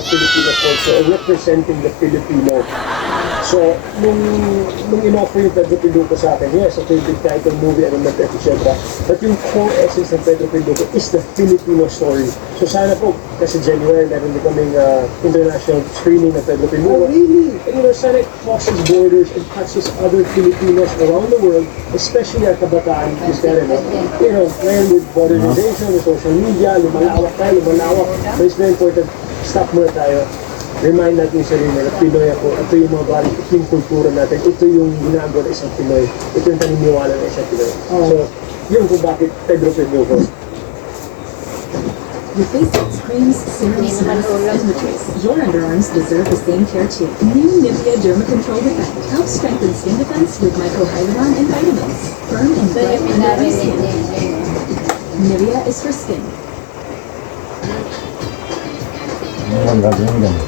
the Filipino culture or representing the Filipino. So, nung in-offer yung Pedro Pinduco sa akin, yes, a favorite title movie, ano na, etc. But yung core essence ng Pedro Pinduco is the Filipino story. So sana po, kasi January, meron din kaming international screening ng Pedro Pinduco. Oh, really? And you know, sana it crosses borders and touches other Filipinos around the world, especially at kabataan, Kristiyano, no? You know, ngayon with modernization, with social media, lumalawak. But it's very important, stop muna tayo. Remind natin yung sarili na Pinoy ako. Ito yung mga balik, ito yung kultura natin. Ito yung ginagawa ng isang Pinoy. Ito yung paniniwala ng isang Pinoy. So, yun kung bakit Pedro Pinduco. Your face creams, serums, masks, and matrix. Your underarms deserve the same care too. New Nivea Derma Control Defect helps strengthen skin defense with microhyaluron and vitamins. Firm and bright underarm skin. Nivea is for skin. Ano ang gagawin dyan?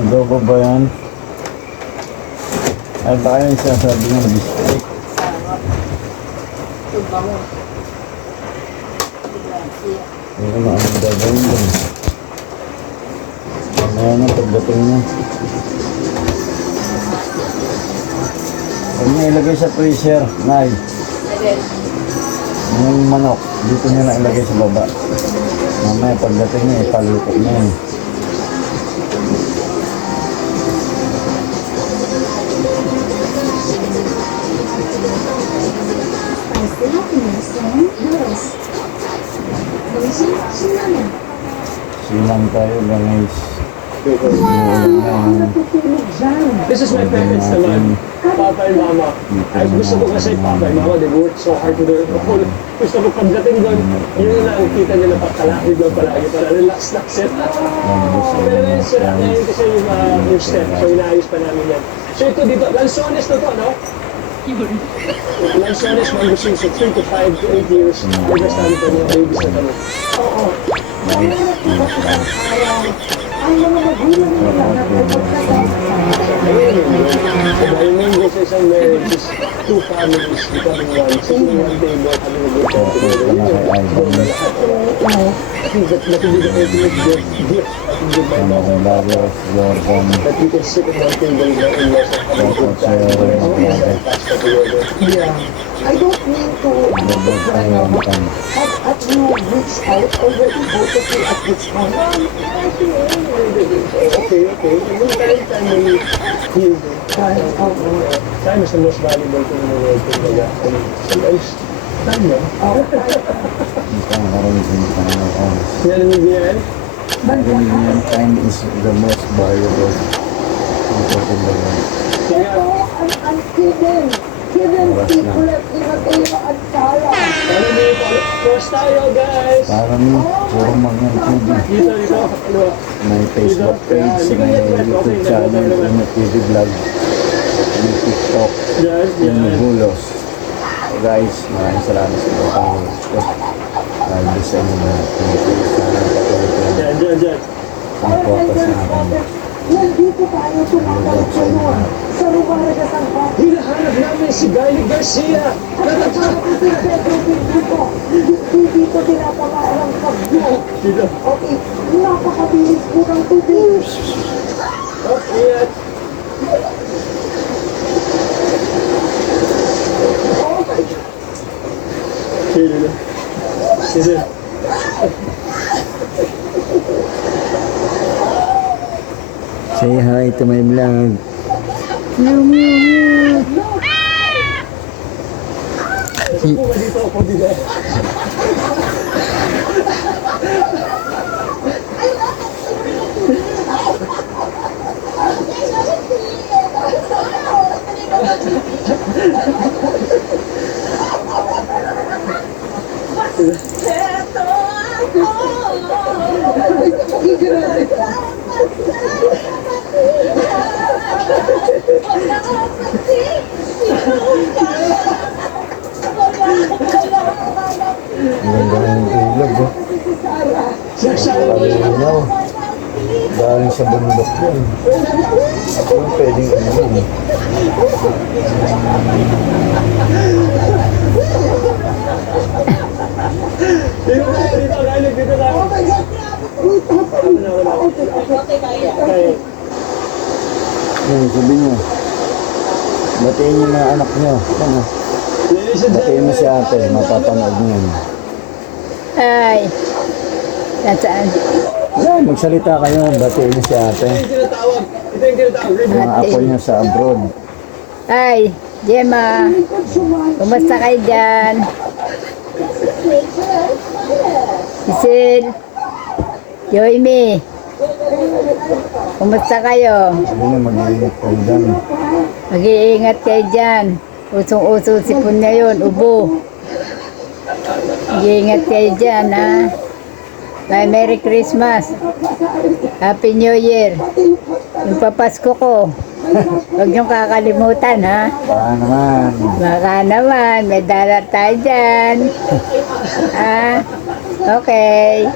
Adobo ba yan? Ay baka yung sinasabi ng biscuit. Hindi ko na ang gagawin dyan. Mamaya na pagdating na. Huwag niya ilagay sa freezer, Nay. Yung manok, dito niya na ilagay sa baba. Mamaya pagdating niya, ipaluto niya yun. Silang tayo, guys. This is my parents naman, Papa and Mama. Ay, gusto ko kasi Papa and Mama, they work so hard to their own. Gusto ko pagdating doon, yun na ang kita nila pagkalakid doon palagi para relax set. Pero ngayon sila, ngayon kasi yung step, so inaayos pa namin yan. So ito dito, lansones na to, no? Lansones, mangusing, so 3 to 5 to 8 years, nag-stand pa mga babies na kami. Oo. Ang mga magulang nila na Dahil mango sa isang marriage is two families becoming one. So one day more kami nag-work together. Yun yung lahat. I think that will be the ultimate gift I can give my mom and papa. That we can sit at one table with my in-laws and have a good time. Yeah. I don't mean to have you reached out already both of you at this point. Okay. Nung time may heal din. Time is the most valuable thing in the world. Sometimes, time mo. Yan ang ibigyan? Time is the most valuable thing in the world. Ito ang hidden secret ni Mateo at Sarah. First tayo, guys! Parang puro mga TV. Dito. May Facebook page, may YouTube channel, may TV vlog, may TikTok, may Bulos. Guys, maraming salamat sa mga pang-subscribe. Dahil sa inyo na sana patuloy ko Diyan. ang focus na akin. Nandito tayo tumatawag ngayon sa Romarga Sangka. Hinahanap namin si Gaili Garcia! Natatakot si Pedro Pinduco. Hindi dito tinapangarang pagyo. Dito. Okay, napakabilis po ng tubig. Okay, Oh my God. Dito. Say hi to my vlog. Dito ako dito. Ang ganda ng ilog, oh. Palinaw. Galing sa bundok yan. Kung pwedeng ano. Okay. Sabi niyo. Batiin niyo mga anak niyo. Ano? Ladies and Batiin mo si ate. Mapapanood niyo yun. Ay. Nasaan? Wala, magsalita kayo. Batiin niyo si ate. Ito yung tinatawag. Mga apo niya sa abroad. Ay, Gemma. Kumusta kayo dyan? Isil. Yoimi. Kumusta kayo? Sabi niyo, mag-iingat kayo dyan. Mag-iingat kayo dyan. Usong-uso sipon ngayon, ubo. Mag-iingat kayo dyan, ha? Merry Christmas. Happy New Year. Yung papasko ko. Huwag niyong kakalimutan, ha? Baka naman. Baka naman, may dalat tayo dyan. Ah, okay.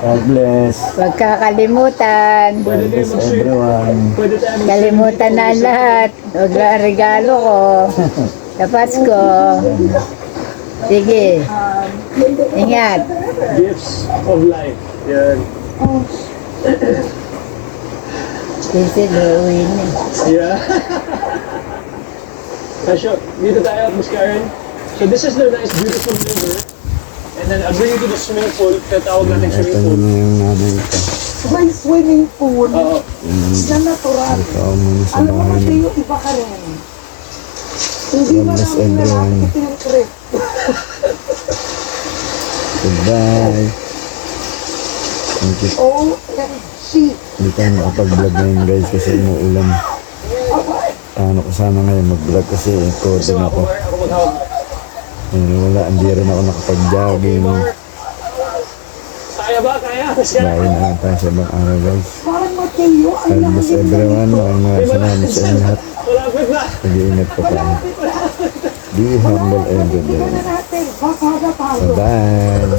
God bless. Huwag kakalimutan. God bless everyone. Pwede tayo Kalimutan na ang lahat. Huwag lang ang regalo ko. Sa Pasko. Sige. Ingat. gifts of life. Yan. Kasi uuwi na. Yeah. Kasyo, dito tayo, Miss Karen. So this is the nice, beautiful river. And then I'll bring you to the swimming pool. Tatawag natin Ito swimming pool. na yung nanay ko. May swimming pool Oo. na natural. Ito muna sa Alam mo bahay kasi niyo. yung iba ka rin. Hindi God ba bless namin everyone. nalapit yung trip? Goodbye. Thank you. OMG. Hindi tayo makapag-vlog ngayon guys kasi umuulan. Paano ko sana ngayon mag-vlog kasi code na ako. Ako maghawak. Wala, hindi rin ako nakapag-jogging. Kaya ba? Kaya? Miss Karen? Lain na tayo sa ibang araw guys. Parang Mateo, ang God bless lalim everyone. Maraming salamat sa inyo lahat. Malapit na. Mag-iingat po tayo. Be humble every day. na natin. Baka na tayo. Bye-bye.